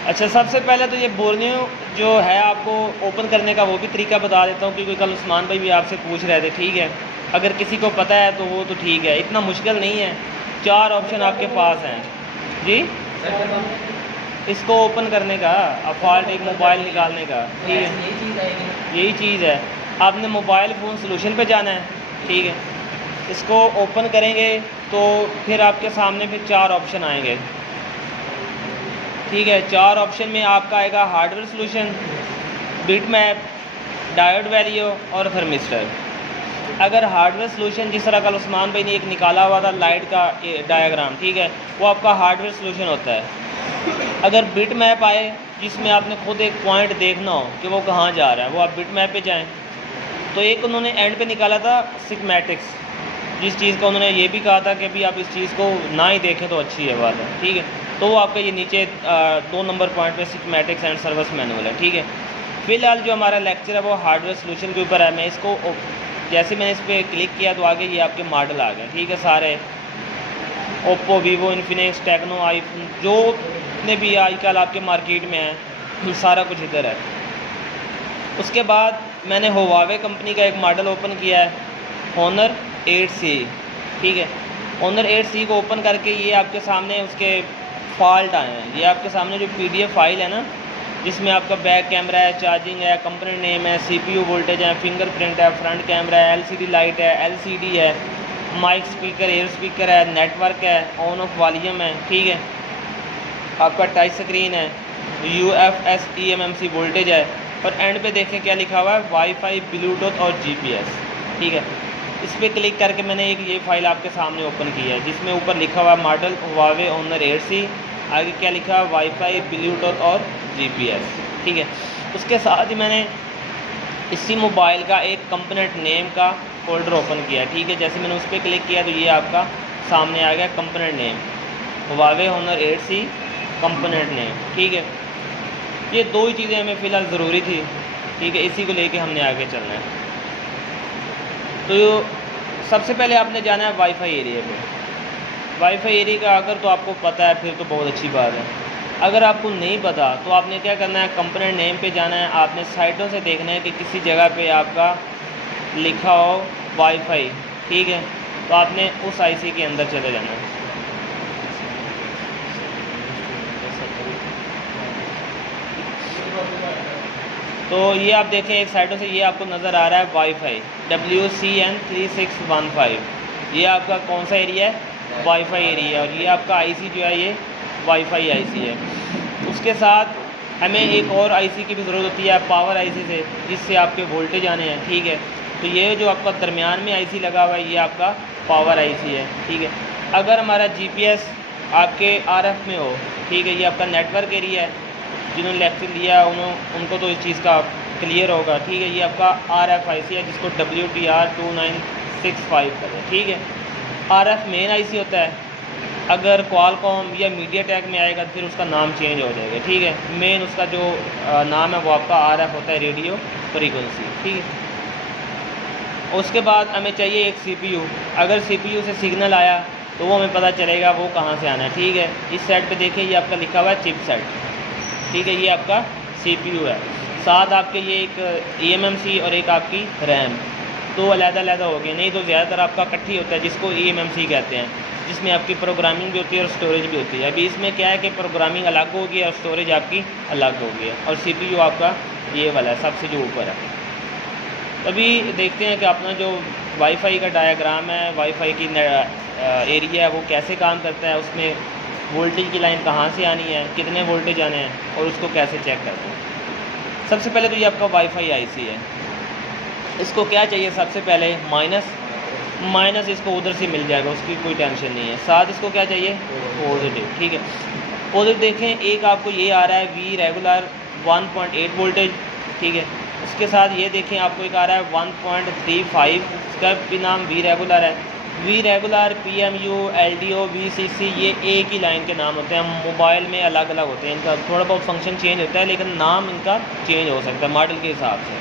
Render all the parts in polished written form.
अच्छा, सबसे पहले तो ये बोर्नियो जो है आपको ओपन करने का वो भी तरीका बता देता हूँ, क्योंकि कल उस्मान भाई भी आपसे पूछ रहे थे। ठीक है, अगर किसी को पता है तो वो तो ठीक है, इतना मुश्किल नहीं है। 4 ऑप्शन आपके पास हैं जी इसको ओपन करने का, फॉल्ट एक मोबाइल निकालने का। ठीक है, यही चीज़ है। आपने मोबाइल फ़ोन सोल्यूशन पे जाना है। ठीक है, इसको ओपन करेंगे तो फिर आपके सामने फिर 4 ऑप्शन आएंगे। ठीक है, 4 ऑप्शन में आपका आएगा hardware solution, bitmap, diode value और थर्मिस्टर। अगर हार्डवेयर सोल्यूशन जिस तरह कल उस्मान भाई ने एक निकाला हुआ था लाइट का डायग्राम, ठीक है, वो आपका हार्डवेयर सोल्यूशन होता है। अगर बिट मैप आए जिसमें आपने खुद एक पॉइंट देखना हो कि वो कहाँ जा रहा है, वो आप बिट मैप पे जाएं। तो एक उन्होंने एंड पे निकाला था सिग्मेटिक्स, जिस चीज़ का उन्होंने ये भी कहा था कि अभी आप इस चीज़ को ना ही देखें तो अच्छी है बात है। ठीक है, तो वो आपका ये नीचे 2 नंबर पॉइंट पे सिग्मेटिक्स एंड सर्विस मैनुअल है। ठीक है, फ़िलहाल जो हमारा लेक्चर है वो हार्डवेयर सोल्यूशन के ऊपर है। मैं इसको जैसे मैंने इस पर क्लिक किया तो आगे ये आपके मॉडल आ गए। ठीक है, सारे Oppo, Vivo, Infinix, Tecno, iPhone जो ने भी आजकल आपके मार्केट में है सारा कुछ इधर है। उसके बाद मैंने हुआवे कंपनी का एक मॉडल ओपन किया है, Honor 8C। ठीक है, Honor 8C को ओपन करके ये आपके सामने उसके फॉल्ट आए हैं। ये आपके सामने जो PDF फाइल है ना, जिसमें आपका बैक कैमरा है, चार्जिंग है, कंपोनेंट नेम है, CPU वोल्टेज है, फिंगरप्रिंट है, फ्रंट कैमरा है, LCD लाइट है, LCD है, माइक स्पीकर, एयर स्पीकर है, नेटवर्क है, ऑन ऑफ वॉल्यूम है। ठीक है, आपका टच स्क्रीन है, UFS eMMC वोल्टेज है, और एंड पे देखें क्या लिखा हुआ है, वाईफाई, ब्लूटूथ और GPS। ठीक है, इस पर क्लिक करके मैंने एक ये फाइल आपके सामने ओपन की है, जिसमें ऊपर लिखा हुआ है मॉडल हुआवे Honor 8C, आगे क्या लिखा है, वाईफाई, ब्लूटूथ और GPS। ठीक है, उसके साथ ही मैंने इसी मोबाइल का एक कंपोनेंट नेम का फोल्डर ओपन किया। ठीक है, जैसे मैंने उस पर क्लिक किया तो ये आपका सामने आ गया component name, Huawei Honor 8C component name. ठीक है, ये 2 ही चीज़ें हमें फ़िलहाल ज़रूरी थी। ठीक है, इसी को लेके हमने आगे चलना है। तो सबसे पहले आपने जाना है वाईफाई एरिया पे। वाईफाई एरिया का अगर तो आपको पता है फिर तो बहुत अच्छी बात है। अगर आपको नहीं पता तो आपने क्या करना है, कंपोनेंट नेम पे जाना है। आपने साइटों से देखना है कि किसी जगह पे आपका लिखा हो वाईफाई। ठीक है, तो आपने उस आईसी के अंदर चले जाना है। तो ये आप देखें एक साइटों से ये आपको नज़र आ रहा है वाईफाई WCN 3615। ये आपका कौन सा एरिया है, वाईफाई एरिया, और ये आपका आईसी जो है ये वाईफाई आईसी है। उसके साथ हमें एक और आईसी की भी ज़रूरत होती है, पावर आईसी से, जिससे आपके वोल्टेज आने हैं। ठीक है, तो ये जो आपका दरमियान में आईसी लगा हुआ है ये आपका पावर आईसी है। ठीक है, अगर हमारा GPS आपके RF में हो, ठीक है, ये आपका नेटवर्क एरिया है। जिन्होंने लेक्चर लिया उनको तो इस चीज़ का क्लियर होगा। ठीक है, ये आपका RFIC है, जिसको WTR 2965 कहते हैं। ठीक है, RF मेन आईसी होता है। अगर क्वालकॉम या मीडियाटेक में आएगा तो फिर उसका नाम चेंज हो जाएगा। ठीक है, मेन उसका जो नाम है वो आपका RF होता है, रेडियो फ्रीक्वेंसी। ठीक है, उसके बाद हमें चाहिए एक CPU। अगर CPU से सिग्नल आया तो वो हमें पता चलेगा वो कहाँ से आना है। ठीक है, इस साइड पे देखिए ये आपका लिखा हुआ है चिपसेट। ठीक है, ये आपका CPU है। साथ आपके ये एक eMMC और एक आपकी रैम, तो अलग-अलग हो गए, नहीं तो ज़्यादातर आपका इकट्ठी होता है, जिसको eMMC कहते हैं, जिसमें आपकी प्रोग्रामिंग भी होती है और स्टोरेज भी होती है। अभी इसमें क्या है कि प्रोग्रामिंग अलग होगी और स्टोरेज आपकी अलग होगी है, और CPU आपका ये वाला है सबसे जो ऊपर है। अभी देखते हैं कि अपना जो वाईफाई का डायग्राम है, वाईफाई की एरिया है वो कैसे काम करता है, उसमें वोल्टेज की लाइन कहाँ से आनी है, कितने वोल्टेज आने हैं, और उसको कैसे चेक करते हैं। सबसे पहले तो ये आपका वाईफाई आईसी है। इसको क्या चाहिए, सबसे पहले माइनस इसको उधर से मिल जाएगा, उसकी कोई टेंशन नहीं है। साथ इसको क्या चाहिए, पॉजिटिव। ठीक है, पॉजिटिव देखें एक आपको ये आ रहा है V रेगुलर 1.8 वोल्टेज। ठीक है, उसके साथ ये देखें आपको एक आ रहा है 1.35, इसका भी नाम V रेगुलर है। V regular, PMU, LDO, VCC ये एक ही लाइन के नाम होते हैं। मोबाइल में अलग अलग होते हैं, इनका थोड़ा बहुत फंक्शन चेंज होता है, लेकिन नाम इनका चेंज हो सकता है मॉडल के हिसाब से।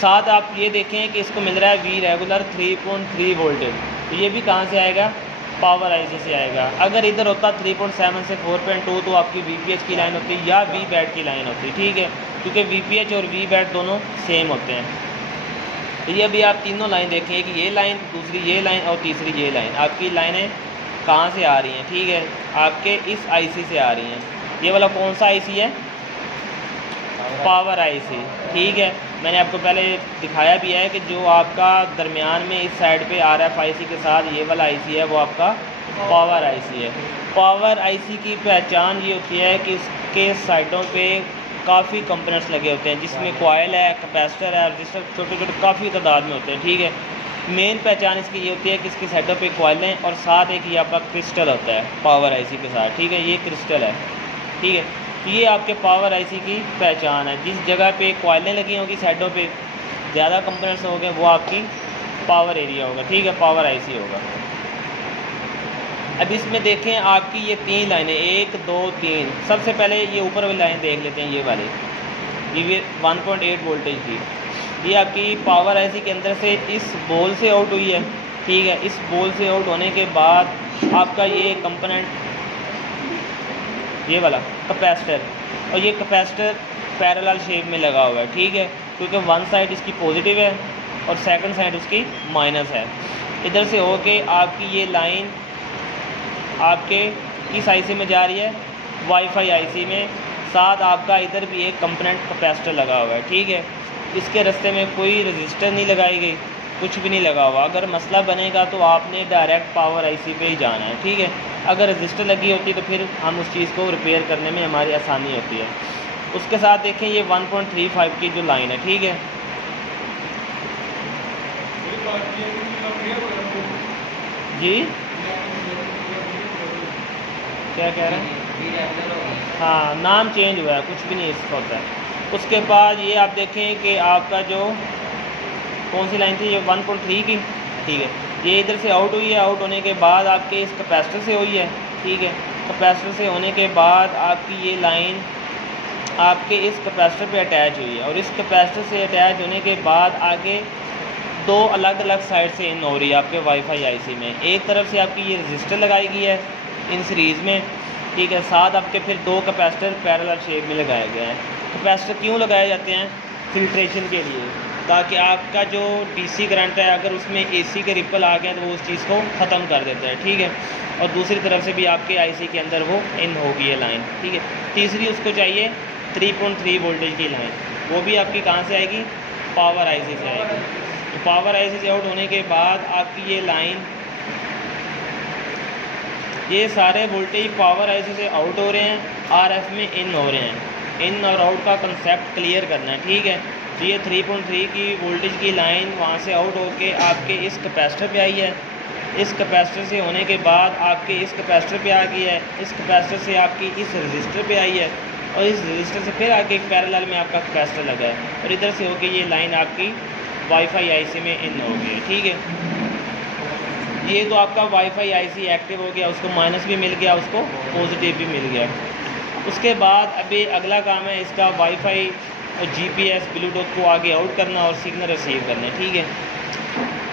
साथ आप ये देखें कि इसको मिल रहा है V रेगुलर 3.3 वोल्टेज, तो ये भी कहाँ से आएगा, पावर आईसी से आएगा। अगर इधर होता 3.7 से 4.2 तो आपकी वीपीएच की लाइन होती या वी बैट की लाइन होती, ठीक है, क्योंकि वीपीएच और वी बैट दोनों सेम होते हैं। तो ये अभी आप तीनों लाइन देखें कि ये लाइन, दूसरी ये लाइन और तीसरी ये लाइन, आपकी लाइनें कहाँ से आ रही हैं, ठीक है, आपके इस आईसी से आ रही हैं। ये वाला कौन सा आईसी है? पावर आईसी, ठीक है। मैंने आपको पहले दिखाया भी है कि जो आपका दरमियान में इस साइड पे आरएफआईसी के साथ ये वाला आईसी है वो आपका पावर आईसी है। पावर आईसी की पहचान ये होती है कि इसके साइडों पे काफ़ी कंपोनेंट्स लगे होते हैं, जिसमें कॉइल है, कैपेसिटर है, रजिस्टर छोटे छोटे काफ़ी तादाद में होते हैं, ठीक है। मेन पहचान इसकी ये होती है कि इसके साइडों पे कॉइल हैं और साथ एक ये आपका क्रिस्टल होता है पावर आईसी के साथ, ठीक है, ये क्रिस्टल है, ठीक है। तो ये आपके पावर आईसी की पहचान है। जिस जगह पे कॉइलें लगी होंगी साइडों पे, ज़्यादा कंपोनेंट्स हो गए, वो आपकी पावर एरिया होगा, ठीक है, पावर आईसी होगा। अब इसमें देखें आपकी ये तीन लाइनें, 1 2 3। सबसे पहले ये ऊपर वाली लाइन देख लेते हैं, ये वाली, ये 1.8 वोल्टेज की, ये आपकी पावर आईसी के अंदर से इस बॉल से आउट हुई है, ठीक है। इस बॉल से आउट होने के बाद आपका ये कंपोनेंट, ये वाला कैपेसिटर, और ये कैपेसिटर पैरेलल शेप में लगा हुआ है, ठीक है, क्योंकि वन साइड इसकी पॉजिटिव है और सेकंड साइड उसकी माइनस है। इधर से होके आपकी ये लाइन आपके किस आईसी में जा रही है? वाईफाई आईसी में। साथ आपका इधर भी एक कंपोनेंट कैपेसिटर लगा हुआ है, ठीक है। इसके रास्ते में कोई रजिस्टर नहीं लगाई गई, कुछ भी नहीं लगा हुआ। अगर मसला बनेगा तो आपने डायरेक्ट पावर आईसी पे ही जाना है, ठीक है। अगर रजिस्टर लगी होती तो फिर हम उस चीज़ को रिपेयर करने में हमारी आसानी होती है। उसके साथ देखें ये 1.35 की जो लाइन है, ठीक है, जी क्या कह रहे हैं? हाँ, नाम चेंज हुआ है, कुछ भी नहीं इसका होता है। उसके बाद ये आप देखें कि आपका जो कौन सी लाइन थी, ये 1.3 की, ठीक है, ये इधर से आउट हुई है। आउट होने के बाद आपके इस कैपेसिटर से हुई है, ठीक है। कैपेसिटर से होने के बाद आपकी ये लाइन आपके इस कैपेसिटर पे अटैच हुई है, और इस कैपेसिटर से अटैच होने के बाद आगे दो अलग अलग साइड से इन हो रही है आपके वाईफाई आईसी में। एक तरफ से आपकी ये रजिस्टर लगाई गई है इन सीरीज़ में, ठीक है। साथ आपके फिर दो कैपेसिटर पैरेलल शेप में लगाए गए हैं। कैपेसिटर क्यों लगाए जाते हैं? फिल्ट्रेशन के लिए, ताकि आपका जो डीसी करंट है अगर उसमें एसी के रिपल आ गए तो वो उस चीज़ को ख़त्म कर देता है, ठीक है। और दूसरी तरफ से भी आपके आईसी के अंदर वो इन होगी ये लाइन, ठीक है। तीसरी उसको चाहिए 3.3 वोल्टेज की लाइन, वो भी आपकी कहाँ से आएगी? पावर आईसी से आएगी। तो पावर आईसी से आउट होने के बाद आपकी ये लाइन, ये सारे वोल्टेज पावर आईसी से आउट हो रहे हैं, आरएफ में इन हो रहे हैं। इन और आउट का कंसेप्ट क्लियर करना है, ठीक है। तो ये 3.3 की वोल्टेज की लाइन वहाँ से आउट होके आपके इस कैपेसिटर पे आई है। इस कैपेसिटर से होने के बाद आपके इस कैपेसिटर पे आ गई है। इस कैपेसिटर से आपकी इस रजिस्टर पे आई है, और इस रजिस्टर से फिर आगे एक पैरेलल में आपका कैपेसिटर लगा है, और इधर से होके ये लाइन आपकी वाईफाई आईसी में इन हो गई है, ठीक है। ये तो आपका वाईफाई आईसी एक्टिव हो गया, उसको माइनस भी मिल गया, उसको पॉजिटिव भी मिल गया। उसके बाद अभी अगला काम है इसका वाईफाई और जीपीएस ब्लूटूथ को आगे आउट करना और सिग्नल रिसीव करना, ठीक है।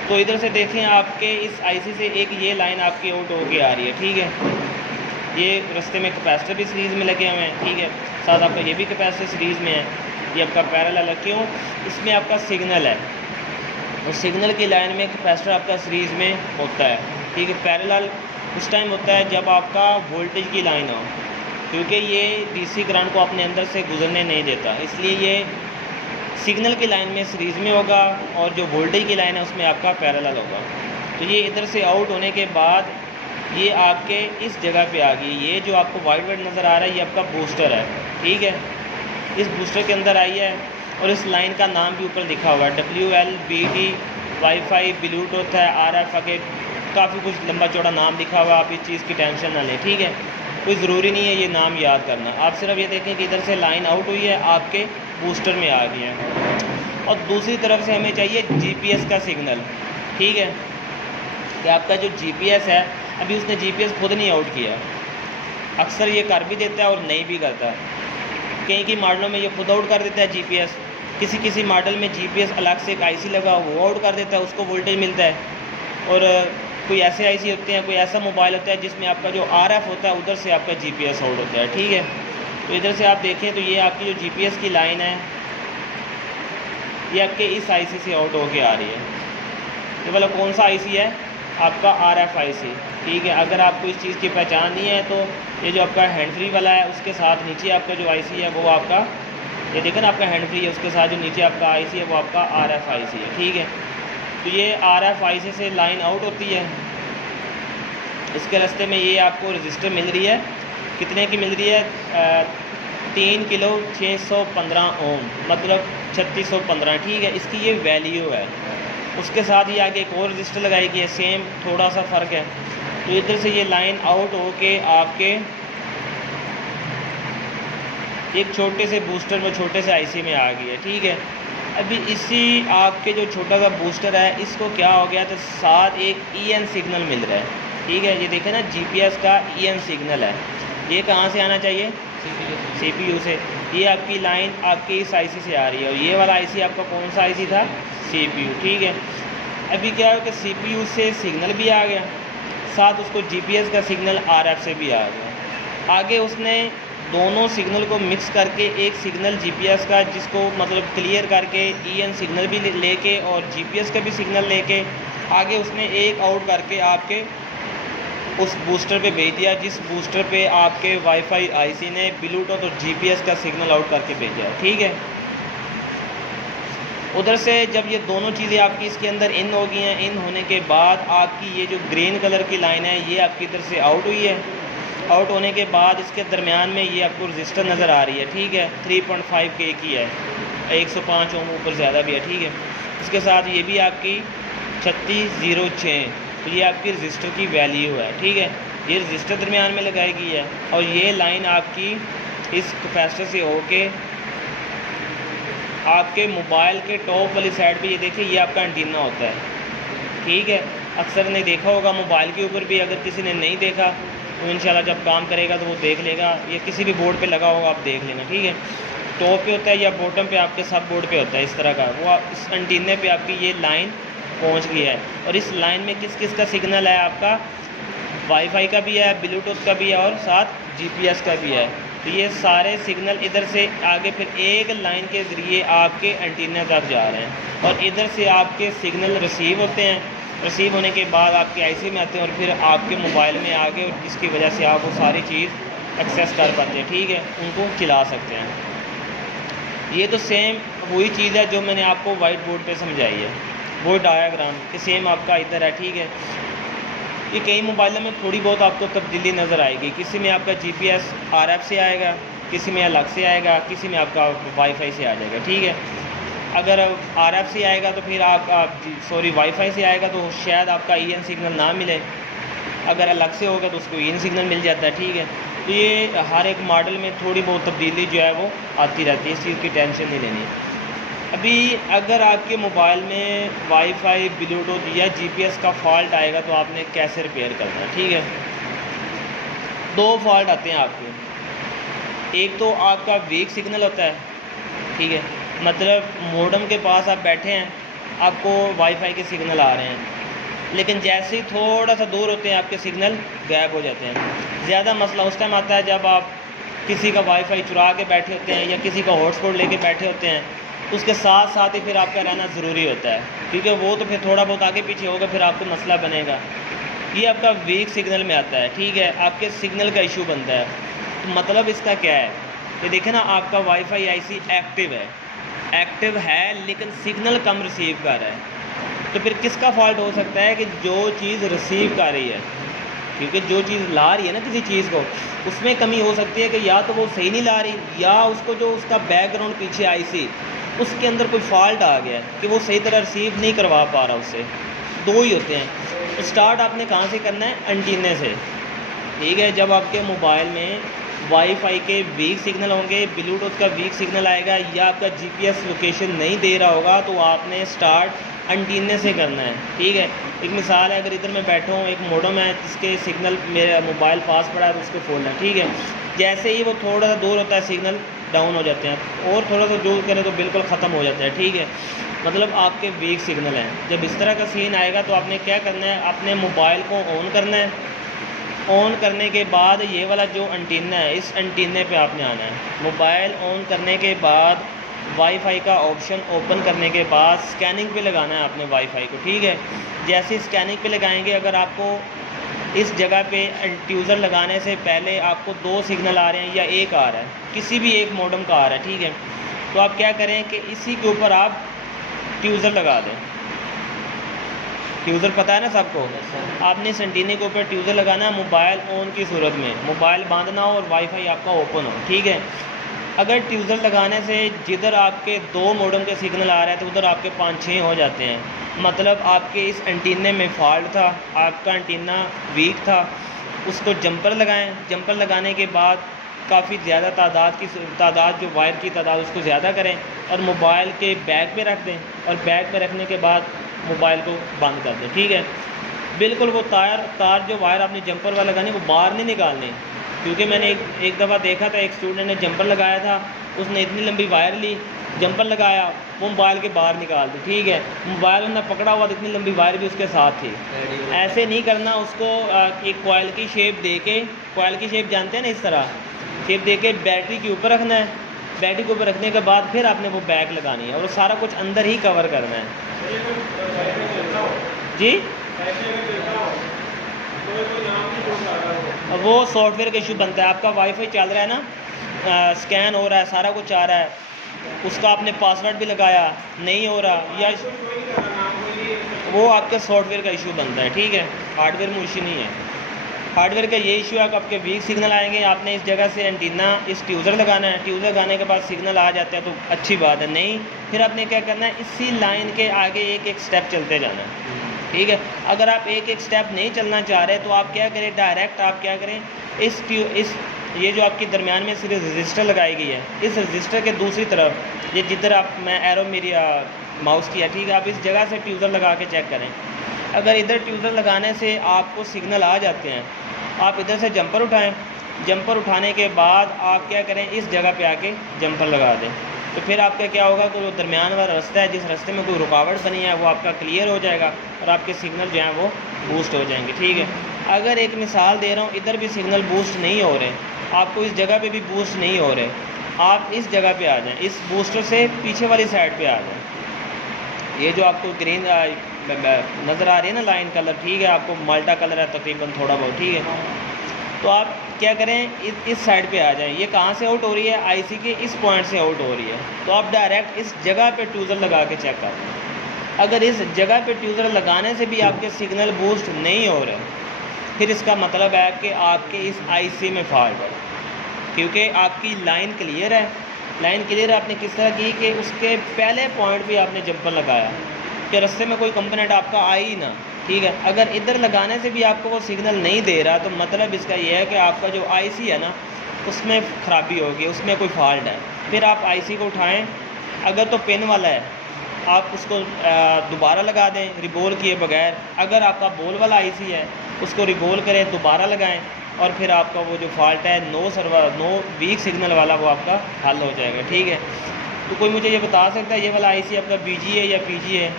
तो इधर से देखें आपके इस आईसी से एक ये लाइन आपकी आउट होके आ रही है, ठीक है। ये रास्ते में कैपेसिटर भी सीरीज़ में लगे हुए हैं, ठीक है। साथ आपका ये भी कैपेसिटर सीरीज़ में है, ये आपका पैरेलल है। क्यों? इसमें आपका सिग्नल है, और सिग्नल की लाइन में कैपेसिटर आपका सीरीज़ में होता है, ठीक है। पैरेलल उस टाइम होता है जब आपका वोल्टेज की लाइन हो, क्योंकि ये डीसी करंट को अपने अंदर से गुजरने नहीं देता, इसलिए ये सिग्नल की लाइन में सीरीज़ में होगा, और जो वोल्टेज की लाइन है उसमें आपका पैरेलल होगा। तो ये इधर से आउट होने के बाद ये आपके इस जगह पे आ गई। ये जो आपको वाइट वाइट नज़र आ रहा है ये आपका बूस्टर है, ठीक है। इस बूस्टर के अंदर आई है, और इस लाइन का नाम भी ऊपर लिखा हुआ है, WLBT वाईफाई ब्लूटूथ है, RF आगे काफ़ी कुछ लंबा चौड़ा नाम लिखा हुआ है। आप इस चीज़ की टेंशन ना लें, ठीक है। कोई ज़रूरी नहीं है ये नाम याद करना, आप सिर्फ ये देखें कि इधर से लाइन आउट हुई है, आपके बूस्टर में आ गई है। और दूसरी तरफ से हमें चाहिए जीपीएस का सिग्नल, ठीक है, कि आपका जो जीपीएस है, अभी उसने जीपीएस खुद नहीं आउट किया, अक्सर ये कर भी देता है और नहीं भी करता। कई कई मॉडलों में ये खुद आउट कर देता है जीपीएस, किसी किसी मॉडल में जीपीएस अलग से एक आईसी लगा वो आउट कर देता है, उसको वोल्टेज मिलता है। और कोई ऐसे आईसी होते हैं, कोई ऐसा मोबाइल होता है जिसमें आपका जो आरएफ होता है उधर से आपका जीपीएस आउट होता है, ठीक है। तो इधर से आप देखें तो ये आपकी जो जीपीएस की लाइन है ये आपके इस आईसी से आउट होके आ रही है। ये वाला कौन सा आईसी है? आपका आरएफ आईसी, ठीक है। अगर आपको इस चीज़ की पहचान नहीं है तो ये जो आपका हैंड फ्री वाला है उसके साथ नीचे आपका जो आईसी है वो आपका, ये देखें ना, आपका हैंड फ्री है, उसके साथ जो नीचे आपका आईसी है वो आपका आरएफ आईसी है, ठीक है। तो ये आरएफ आईसी से लाइन आउट होती है। इसके रास्ते में ये आपको रजिस्टर मिल रही है, कितने की मिल रही है? 3 किलो 615 ओम, मतलब 3615, ठीक है। इसकी ये वैल्यू है। उसके साथ ही आगे एक और रजिस्टर लगाई गई है, सेम थोड़ा सा फ़र्क है। तो इधर से ये लाइन आउट होके आपके एक छोटे से बूस्टर में, छोटे से आईसी में आ गई है, ठीक है। अभी इसी आपके जो छोटा सा बूस्टर है इसको क्या हो गया, तो साथ एक ईएन सिग्नल मिल रहा है, ठीक है। ये देखें ना, जीपीएस का ईएन सिग्नल है। ये कहाँ से आना चाहिए? सीपीयू से। ये आपकी लाइन आपकी इस आईसी से आ रही है और ये वाला आईसी आपका कौन सा आईसी था? सीपीयू, ठीक है। अभी क्या है कि सीपीयू से सिग्नल भी आ गया, साथ उसको जीपीएस का सिग्नल आरएफ से भी आ गया। आगे उसने दोनों सिग्नल को मिक्स करके एक सिग्नल जीपीएस का, जिसको मतलब क्लियर करके ईएन सिग्नल भी लेके और जीपीएस का भी सिग्नल लेके आगे उसने एक आउट करके आपके उस बूस्टर पे भेज दिया, जिस बूस्टर पे आपके वाईफाई आईसी ने ब्लूटूथ और जीपीएस का सिग्नल आउट करके भेजा, ठीक है। उधर से जब ये दोनों चीज़ें आपकी इसके अंदर इन हो गई हैं, इन होने के बाद आपकी ये जो ग्रीन कलर की लाइन है ये आपकी इधर से आउट हुई है। आउट होने के बाद इसके दरमियान में ये आपको रजिस्टर नज़र आ रही है, ठीक है। 3.5 के की है, 105 ओम ऊपर ज़्यादा भी है, ठीक है। इसके साथ ये भी आपकी 3606, तो ये आपकी रजिस्टर की वैल्यू है, ठीक है। ये रजिस्टर दरमियान में लगाई गई है और ये लाइन आपकी इस कैपेसिटर से होके आपके मोबाइल के टॉप वाली साइड पे, ये देखिए, ये आपका एंटीना होता है, ठीक है। अक्सर ने देखा होगा मोबाइल के ऊपर भी, अगर किसी ने नहीं देखा तो इंशाल्लाह जब काम करेगा तो वो देख लेगा, ये किसी भी बोर्ड पे लगा होगा, आप देख लेना, ठीक है। टॉप पे होता है या बॉटम पे आपके सब बोर्ड पे होता है इस तरह का, वो इस एंटीने पे आपकी ये लाइन पहुंच गई है। और इस लाइन में किस किस का सिग्नल है? आपका वाईफाई का भी है, ब्लूटूथ का भी है और साथ जीपीएस का भी है। तो ये सारे सिग्नल इधर से आगे फिर एक लाइन के ज़रिए आपके एंटीने तक जा रहे हैं और इधर से आपके सिग्नल रिसीव होते हैं। रिसीव होने के बाद आपके आईसी में आते हैं और फिर आपके मोबाइल में आगे, और जिसकी वजह से आप वो सारी चीज़ एक्सेस कर पाते हैं, ठीक है, उनको चला सकते हैं। ये तो सेम वही चीज़ है जो मैंने आपको वाइट बोर्ड पे समझाई है, वो डायाग्राम कि सेम आपका इधर है, ठीक है। ये कई मोबाइलों में थोड़ी बहुत आपको तब्दीली नज़र आएगी, किसी में आपका जीपीएस आरएफ से आएगा, किसी में अलग से आएगा, किसी में आपका वाईफाई से आ जाएगा, ठीक है। अगर आरएफ से आएगा तो फिर वाईफाई से आएगा तो शायद आपका ईएन सिग्नल ना मिले, अगर अलग से होगा तो उसको ईएन सिग्नल मिल जाता है, ठीक है। तो ये हर एक मॉडल में थोड़ी बहुत तब्दीली जो है वो आती रहती है, इस चीज़ की टेंशन नहीं लेनी। अभी अगर आपके मोबाइल में वाईफाई, ब्लूटूथ या जीपीएस का फॉल्ट आएगा तो आपने कैसे रिपेयर करना है, ठीक है। 2 फॉल्ट आते हैं आपके। एक तो आपका वीक सिग्नल होता है, ठीक है, मतलब मॉडेम के पास आप बैठे हैं, आपको वाईफाई के सिग्नल आ रहे हैं, लेकिन जैसे ही थोड़ा सा दूर होते हैं आपके सिग्नल गायब हो जाते हैं। ज़्यादा मसला उस टाइम आता है जब आप किसी का वाईफाई चुरा के बैठे होते हैं या किसी का हॉटस्पॉट लेके बैठे होते हैं, उसके साथ साथ ही फिर आपका रहना ज़रूरी होता है, क्योंकि वो तो फिर थोड़ा बहुत आगे पीछे होगा, फिर आपको मसला बनेगा। ये आपका वीक सिग्नल में आता है, ठीक है, आपके सिग्नल का इशू बनता है। तो मतलब इसका क्या है, ये देखें ना, आपका वाईफाई आईसी एक्टिव है लेकिन सिग्नल कम रिसीव कर रहा है। तो फिर किसका फॉल्ट हो सकता है कि जो चीज़ रिसीव कर रही है, क्योंकि जो चीज़ ला रही है ना किसी चीज़ को, उसमें कमी हो सकती है कि या तो वो सही नहीं ला रही या उसको जो उसका बैकग्राउंड पीछे आईसी उसके अंदर कोई फॉल्ट आ गया कि वो सही तरह रिसीव नहीं करवा पा रहा उससे। 2 ही होते हैं। तो स्टार्ट आपने कहाँ से करना है? एंटीने से, ठीक है। जब आपके मोबाइल में वाईफाई के वीक सिग्नल होंगे, ब्लूटूथ का वीक सिग्नल आएगा या आपका जीपीएस लोकेशन नहीं दे रहा होगा, तो आपने स्टार्ट एंटीने से करना है, ठीक है। एक मिसाल है, अगर इधर मैं बैठा हूँ, एक मॉडेम है जिसके सिग्नल मेरा मोबाइल पास पड़ा है तो उसको खोलना है, ठीक है। जैसे ही वो थोड़ा सा दूर होता है सिग्नल, डाउन हो जाते हैं, और थोड़ा सा यूज़ करें तो बिल्कुल ख़त्म हो जाता है। ठीक है, मतलब आपके वीक सिग्नल हैं। जब इस तरह का सीन आएगा तो आपने क्या करना है, अपने मोबाइल को ऑन करना है। ऑन करने के बाद ये वाला जो एंटीना है, इस एंटीने पे आपने आना है। मोबाइल ऑन करने के बाद वाईफाई का ऑप्शन ओपन करने के बाद स्कैनिंग पे लगाना है आपने वाईफाई को। ठीक है, जैसे स्कैनिंग पे लगाएंगे, अगर आपको इस जगह पे ट्यूज़र लगाने से पहले आपको 2 सिग्नल आ रहे हैं या एक आ रहा है, किसी भी एक मॉडेम का आ रहा है, ठीक है, तो आप क्या करें कि इसी के ऊपर आप ट्यूज़र लगा दें। ट्यूज़र पता है ना सबको, आपने इस एंटीने के ऊपर ट्यूज़र लगाना है मोबाइल ऑन की सूरत में, मोबाइल बांधना हो और वाईफाई आपका ओपन हो। ठीक है, अगर ट्यूज़र लगाने से जिधर आपके 2 मॉडेम के सिग्नल आ रहे हैं तो उधर आपके 5-6 हो जाते हैं, मतलब आपके इस एंटीने में फॉल्ट था, आपका एंटीना वीक था। उसको जंपर लगाएं। जंपर लगाने के बाद काफ़ी ज़्यादा तादाद जो वायर की तादाद उसको ज़्यादा करें और मोबाइल के बैग पे रख दें, और बैग पे रखने के बाद मोबाइल को बंद कर दें। ठीक है, बिल्कुल वो तार जो वायर आपने जंपर वाला लगानी वो बाहर नहीं निकालनी, क्योंकि मैंने एक दफ़ा देखा था, एक स्टूडेंट ने जंपर लगाया था, उसने इतनी लंबी वायर ली, जंपर लगाया, वो मोबाइल के बाहर निकाल दी। ठीक है, मोबाइल उन्होंने पकड़ा हुआ तो इतनी लंबी वायर भी उसके साथ थी। ऐसे नहीं करना, उसको एक कॉइल की शेप दे के, कॉइल की शेप जानते हैं ना, इस तरह शेप दे के बैटरी के ऊपर रखना है। बैटरी के ऊपर रखने के बाद फिर आपने वो बैग लगानी है और वो सारा कुछ अंदर ही कवर करना है। जी, वो सॉफ्टवेयर का इशू बनता है। आपका वाईफाई चल रहा है ना, स्कैन हो रहा है, सारा कुछ आ रहा है, उसका आपने पासवर्ड भी लगाया, नहीं हो रहा, या वो आपके सॉफ्टवेयर का इशू बनता है। ठीक है, हार्डवेयर में इशू नहीं है। हार्डवेयर का ये इशू है कि आपके वीक सिग्नल आएंगे, आपने इस जगह से एंटीना इस ट्यूज़र लगाना है, ट्यूज़र लगाने के बाद सिग्नल आ जाते हैं तो अच्छी बात है, नहीं फिर आपने क्या करना है, इसी लाइन के आगे एक एक स्टेप चलते जाना है। ठीक है, अगर आप एक एक स्टेप नहीं चलना चाह रहे तो आप क्या करें, डायरेक्ट आप क्या करें, इस ये जो आपके दरमियान में सिर्फ रजिस्टर लगाई गई है, इस रजिस्टर के दूसरी तरफ ये जिधर आप मैं एरो मेरी माउस की है, ठीक है, आप इस जगह से ट्यूज़र लगा के चेक करें। अगर इधर ट्यूज़र लगाने से आपको सिग्नल आ जाते हैं, आप इधर से जंपर उठाएं। जंपर उठाने के बाद आप क्या करें, इस जगह पे आके जंपर लगा दें, तो फिर आपका क्या होगा कि वो दरमियान वाला रास्ता है, जिस रास्ते में कोई रुकावट बनी है, वो आपका क्लियर हो जाएगा और आपके सिग्नल जो हैं वो बूस्ट हो जाएंगे। ठीक है, अगर एक मिसाल दे रहा हूँ, इधर भी सिग्नल बूस्ट नहीं हो रहे, आपको इस जगह पे भी बूस्ट नहीं हो रहे, आप इस जगह पे आ जाएं, इस बूस्टर से पीछे वाली साइड पे आ जाएं। ये जो आपको ग्रीन नज़र आ रही है ना लाइन कलर, ठीक है, आपको माल्टा कलर है तकरीबन थोड़ा बहुत, ठीक है, तो आप क्या करें, इस साइड पे आ जाएं। ये कहाँ से आउट हो रही है, आईसी के इस पॉइंट से आउट हो रही है, तो आप डायरेक्ट इस जगह पे ट्यूज़र लगा के चेक करें। अगर इस जगह पे ट्यूज़र लगाने से भी आपके सिग्नल बूस्ट नहीं हो रहे, फिर इसका मतलब है कि आपके इस आईसी में फॉल्ट है, क्योंकि आपकी लाइन क्लियर है। लाइन क्लियर आपने किस तरह की कि उसके पहले पॉइंट भी आपने जंपर लगाया कि रास्ते में कोई कंपोनेंट आपका आ ही ना। ठीक है, अगर इधर लगाने से भी आपको वो सिग्नल नहीं दे रहा तो मतलब इसका ये है कि आपका जो आईसी है ना उसमें ख़राबी होगी, उसमें कोई फॉल्ट है। फिर आप आईसी को उठाएं, अगर तो पिन वाला है आप उसको दोबारा लगा दें रिबोल किए बगैर। अगर आपका बोल वाला आईसी है उसको रिबोल करें, दोबारा लगाएं, और फिर आपका वो जो फॉल्ट है नो वीक सिग्नल वाला वो आपका हल हो जाएगा। ठीक है, तो कोई मुझे ये बता सकता है ये वाला आईसी आपका बीजी है या पीजी है?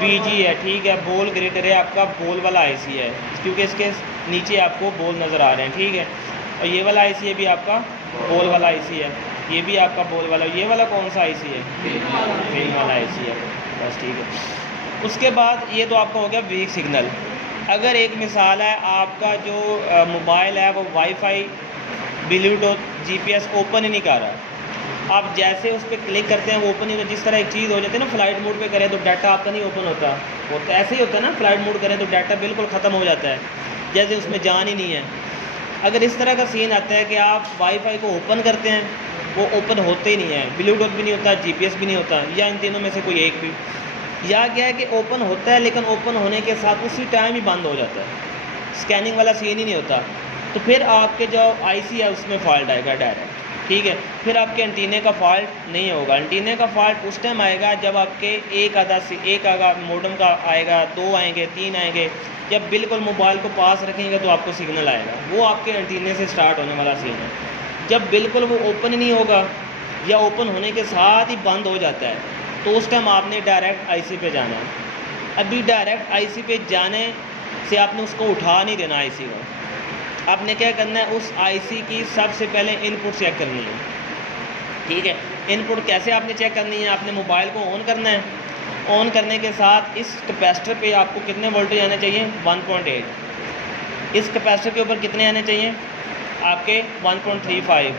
बीजी है, ठीक है, बोल ग्रेटर है, आपका बोल वाला आईसी है, क्योंकि इसके नीचे आपको बोल नज़र आ रहे हैं। ठीक है, और ये वाला आईसी है भी आपका बोल वाला आईसी है, ये भी आपका बोल वाला। ये वाला कौन सा आईसी है? पिन वाला आईसी है, बस ठीक है। उसके बाद ये तो आपका हो गया वीक सिग्नल। अगर एक मिसाल है आपका जो मोबाइल है वो वाईफाई ब्लूटूथ जीपीएस ओपन ही नहीं कर रहा, आप जैसे उस पर क्लिक करते हैं वो ओपन ही होता है। जिस तरह एक चीज़ हो जाती है ना, फ्लाइट मोड पे करें तो डाटा आपका नहीं ओपन होता, वो तो ऐसे ही होता है ना, फ्लाइट मोड करें तो डाटा बिल्कुल ख़त्म हो जाता है, जैसे उसमें जान ही नहीं है। अगर इस तरह का सीन आता है कि आप वाईफाई को ओपन करते हैं, वो ओपन होते ही नहीं है, ब्लूटूथ भी नहीं होता, जीपीएस भी नहीं होता, या इन तीनों में से कोई एक भी, या क्या है कि ओपन होता है लेकिन ओपन होने के साथ उसी टाइम ही बंद हो जाता है, स्कैनिंग वाला सीन ही नहीं होता, तो फिर आपके जो आईसी है उसमें फॉल्ट आएगा डायरेक्ट। ठीक है। फिर आपके एंटीने का फॉल्ट नहीं होगा। एंटीने का फॉल्ट उस टाइम आएगा जब आपके एक आधा मॉडेम का आएगा, 2 आएंगे, 3 आएंगे। जब बिल्कुल मोबाइल को पास रखेंगे तो आपको सिग्नल आएगा, वो आपके एंटीने से स्टार्ट होने वाला सीन है। जब बिल्कुल वो ओपन नहीं होगा या ओपन होने के साथ ही बंद हो जाता है, तो उस टाइम आपने डायरेक्ट आईसी पे जाना है। अभी डायरेक्ट आईसी पे जाने से आपने उसको उठा नहीं देना आईसी को। आपने क्या करना है, उस आईसी की सबसे पहले इनपुट चेक करनी है। ठीक है, इनपुट कैसे आपने चेक करनी है, आपने मोबाइल को ऑन करना है। ऑन करने के साथ इस कैपेसिटर पे आपको कितने वोल्टेज आने चाहिए, 1.8। इस कैपेसिटर के ऊपर कितने आने चाहिए आपके 1.35।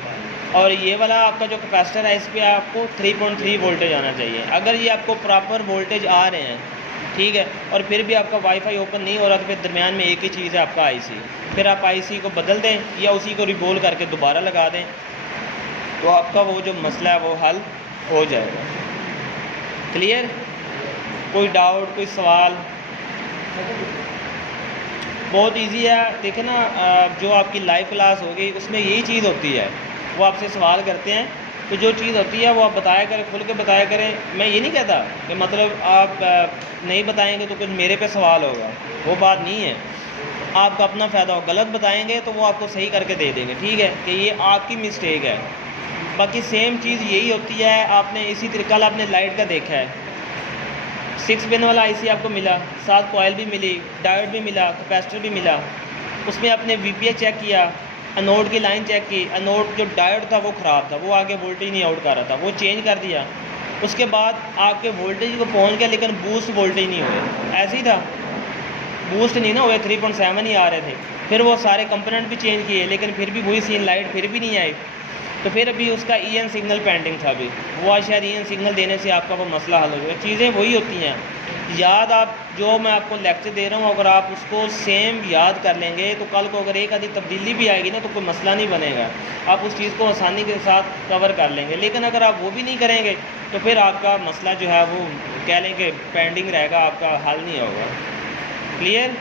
और ये वाला आपका जो कैपेसिटर है इस पर आपको 3.3 वोल्टेज आना चाहिए। अगर ये आपको प्रॉपर वोल्टेज आ रहे हैं, ठीक है, और फिर भी आपका वाईफाई ओपन नहीं हो रहा, तो फिर दरमियान में एक ही चीज़ है आपका आईसी। फिर आप आईसी को बदल दें या उसी को रिबोल करके दोबारा लगा दें, तो आपका वो जो मसला है वो हल हो जाएगा। क्लियर? कोई डाउट, कोई सवाल? बहुत इजी है। देखें ना, जो आपकी लाइव क्लास होगी उसमें यही चीज़ होती है, वो आपसे सवाल करते हैं, तो जो चीज़ होती है वो आप बताया करें, खुल के बताया करें। मैं ये नहीं कहता कि मतलब आप नहीं बताएंगे तो कुछ मेरे पे सवाल होगा, वो बात नहीं है। आपका अपना फ़ायदा हो, गलत बताएंगे तो वो आपको सही करके दे देंगे, ठीक है, कि ये आपकी मिस्टेक है। बाकी सेम चीज़ यही होती है। आपने इसी तरीका आपने लाइट का देखा है, 6 पिन वाला आईसी आपको मिला, साथ कॉयल भी मिली, डायोड भी मिला, कैपेसिटर भी मिला। उसमें आपने वीपीएच चेक किया, एनोड की लाइन चेक की। एनोड जो डायोड था वो ख़राब था, वो आगे वोल्टेज नहीं आउट कर रहा था, वो चेंज कर दिया। उसके बाद आपके वोल्टेज को पहुंच गया, लेकिन बूस्ट वोल्टेज नहीं हुए, ऐसे ही था, बूस्ट नहीं ना हुए, 3.7 ही आ रहे थे। फिर वो सारे कंपोनेंट भी चेंज किए, लेकिन फिर भी वही सीन, लाइट फिर भी नहीं आई। तो फिर अभी उसका ईएन सिग्नल पेंडिंग था, अभी वो आज शायद ईएन सिग्नल देने से आपका वो मसला हल हो गया। चीज़ें वही होती हैं। याद, आप जो मैं आपको लेक्चर दे रहा हूँ, अगर आप उसको सेम याद कर लेंगे तो कल को अगर एक आधी तब्दीली भी आएगी ना तो कोई मसला नहीं बनेगा, आप उस चीज़ को आसानी के साथ कवर कर लेंगे। लेकिन अगर आप वो भी नहीं करेंगे तो फिर आपका मसला जो है वो कह लें कि पेंडिंग रहेगा, आपका हल नहीं होगा। क्लियर?